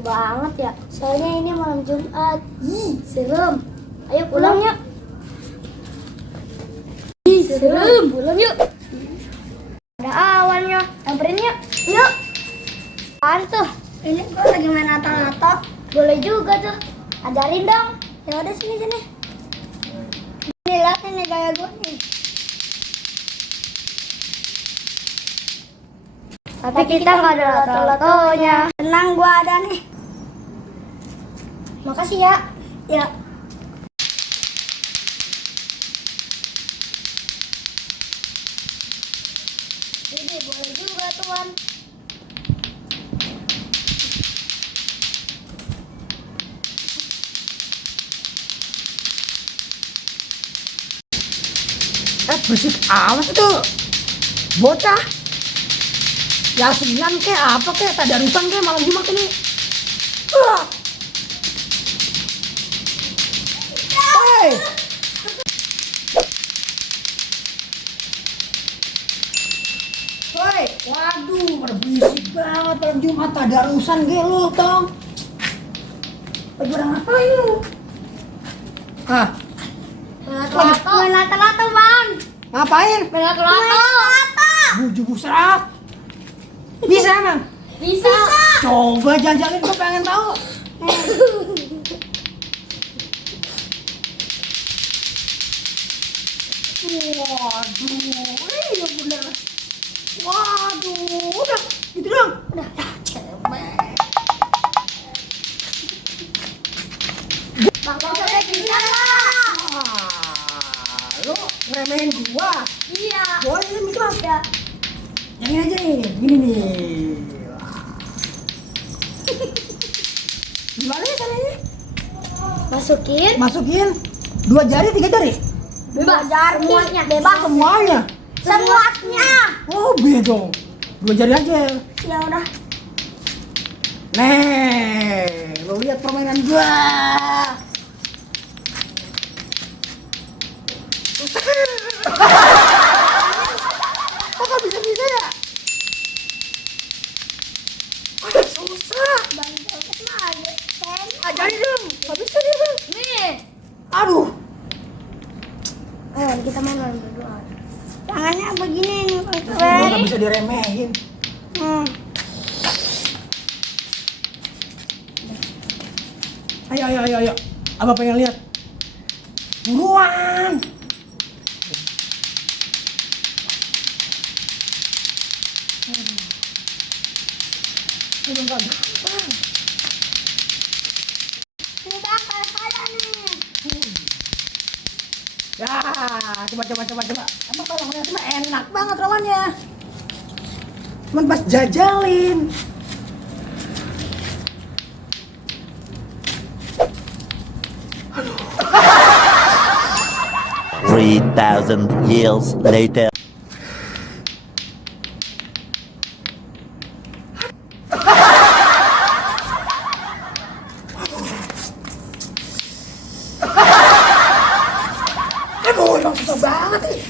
banget ya. Soalnya ini malam Jumat. Ih, serem. Ayo pulang yuk. Ih, serem. Pulang yuk. Ada awannya. Samperin yuk. Yuk. Apaan tuh? Ini gua lagi main ato-ato. Boleh juga tuh. Ajarin dong. Ya udah sini. Ini lihat ini gaya gua nih. Tapi kita nggak ada lato-latonya. Tenang, gua ada nih. Makasih ya. Ya. Ini boleh juga tuan. Berisik amat itu bocah. Yasinan kek apa kek, tadarusan kek malam Jumat ini. Hei. Hei, waduh, pada berisik banget malam Jumat, tadarusan kek lu, Tong. Lagi pada ngapain lu? Hah? Main lato-lato, Bang. Ngapain? Main lato-lato. Bujuk serat. Bisa emang? Bisa. Coba jajalin, gue pengen tahu. Waduh, iya bener. Waduh, udah, gitu dong. Udah, cewek. Bang Cobek bisa lah. Lu ngeremehin gua. Iya. Boleh ini itu Ya. yang ini aja nih, gini nih. Gimana ya caranya? Masukin 2 jari, 3 jari? Bebas. Semuanya. Bebas. Semuanya? Semuanya. Oh, beda. 2 jari aja. Ya udah. Nih, lo lihat permainan gua. Kok gak bisa-bisa ya? Ada susah. Bang Cobek mah ada. Ajarin dong. Gak bisa dia bang. Nih. Aduh. Ayo kita main berdua. Tangannya begini nih Bang Gua Cobek. gak bisa diremehin. Ayo. Abang pengen lihat. Buruan. Udah gak gampang. Ini Bang kayak saya nih. Ya, coba. Emang kalau ngeliat mah enak banget lawannya. Cuman pas jajalin. 3,000 years later. Aduh, emang susah banget nih.